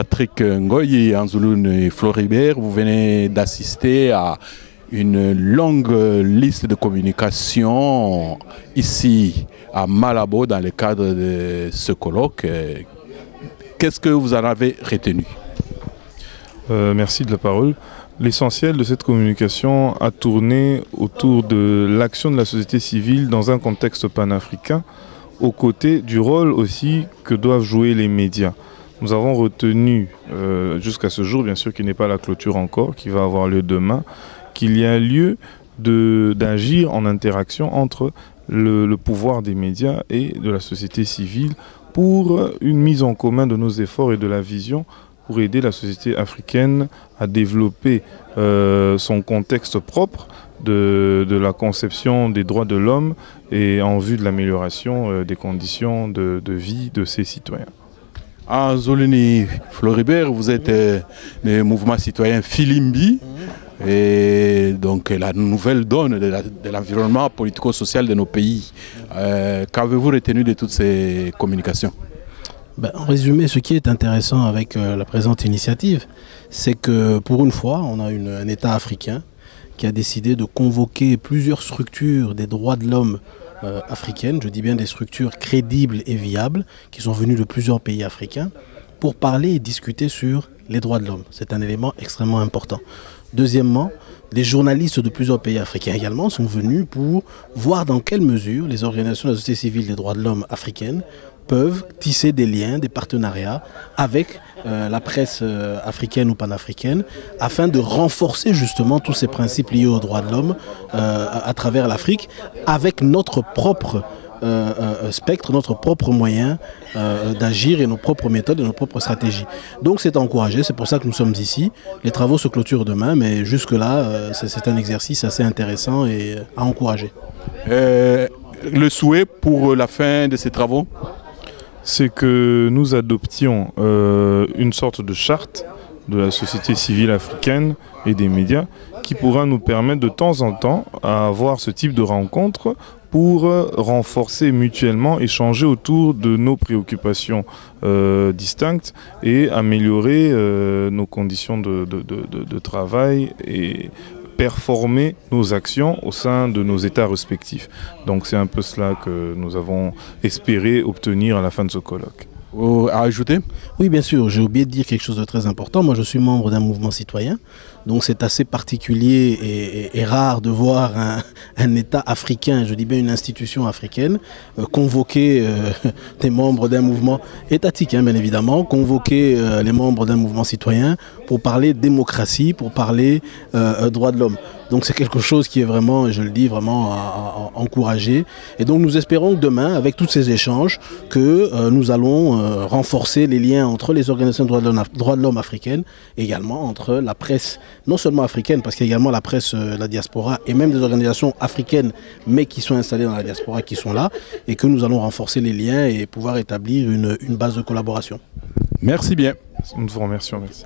Patrick Ngoyi, Anzouloun Floribert, vous venez d'assister à une longue liste de communication ici à Malabo dans le cadre de ce colloque. Qu'est-ce que vous en avez retenu? Merci de la parole. L'essentiel de cette communication a tourné autour de l'action de la société civile dans un contexte panafricain, aux côtés du rôle aussi que doivent jouer les médias. Nous avons retenu, jusqu'à ce jour, bien sûr qu'il n'est pas la clôture encore, qui va avoir lieu demain, qu'il y a lieu d'agir en interaction entre le pouvoir des médias et de la société civile pour une mise en commun de nos efforts et de la vision pour aider la société africaine à développer son contexte propre de la conception des droits de l'homme et en vue de l'amélioration des conditions de vie de ses citoyens. Anzouloun Floribert, vous êtes le mouvement citoyen Filimbi et donc la nouvelle donne de l'environnement politico-social de nos pays. Qu'avez-vous retenu de toutes ces communications? En résumé, ce qui est intéressant avec la présente initiative, c'est que pour une fois, on a un État africain qui a décidé de convoquer plusieurs structures des droits de l'homme africaines, je dis bien des structures crédibles et viables, qui sont venues de plusieurs pays africains, pour parler et discuter sur les droits de l'homme. C'est un élément extrêmement important. Deuxièmement, les journalistes de plusieurs pays africains également sont venus pour voir dans quelle mesure les organisations de la société civile des droits de l'homme africaines peuvent tisser des liens, des partenariats avec la presse africaine ou panafricaine afin de renforcer justement tous ces principes liés aux droits de l'homme à travers l'Afrique avec notre propre spectre, notre propre moyen d'agir et nos propres méthodes et nos propres stratégies. Donc c'est encouragé, c'est pour ça que nous sommes ici. Les travaux se clôturent demain, mais jusque-là, c'est un exercice assez intéressant et à encourager. Le souhait pour la fin de ces travaux? C'est que nous adoptions une sorte de charte de la société civile africaine et des médias qui pourra nous permettre de temps en temps à avoir ce type de rencontres pour renforcer mutuellement, échanger autour de nos préoccupations distinctes et améliorer nos conditions de travail et performer nos actions au sein de nos États respectifs. Donc c'est un peu cela que nous avons espéré obtenir à la fin de ce colloque. À ajouter? Oui, bien sûr, j'ai oublié de dire quelque chose de très important. Moi, je suis membre d'un mouvement citoyen, donc c'est assez particulier et rare de voir un État africain, je dis bien une institution africaine, convoquer des membres d'un mouvement étatique, bien évidemment, convoquer les membres d'un mouvement citoyen pour parler démocratie, pour parler droits de l'homme. Donc c'est quelque chose qui est vraiment, je le dis, vraiment à encourager. Et donc nous espérons que demain, avec tous ces échanges, que nous allons renforcer les liens entre les organisations de droits de l'homme africaines, également entre la presse, non seulement africaine, parce qu'il y a également la presse, la diaspora, et même des organisations africaines, mais qui sont installées dans la diaspora, qui sont là, et que nous allons renforcer les liens et pouvoir établir une base de collaboration. Merci bien. Nous vous remercions. Merci.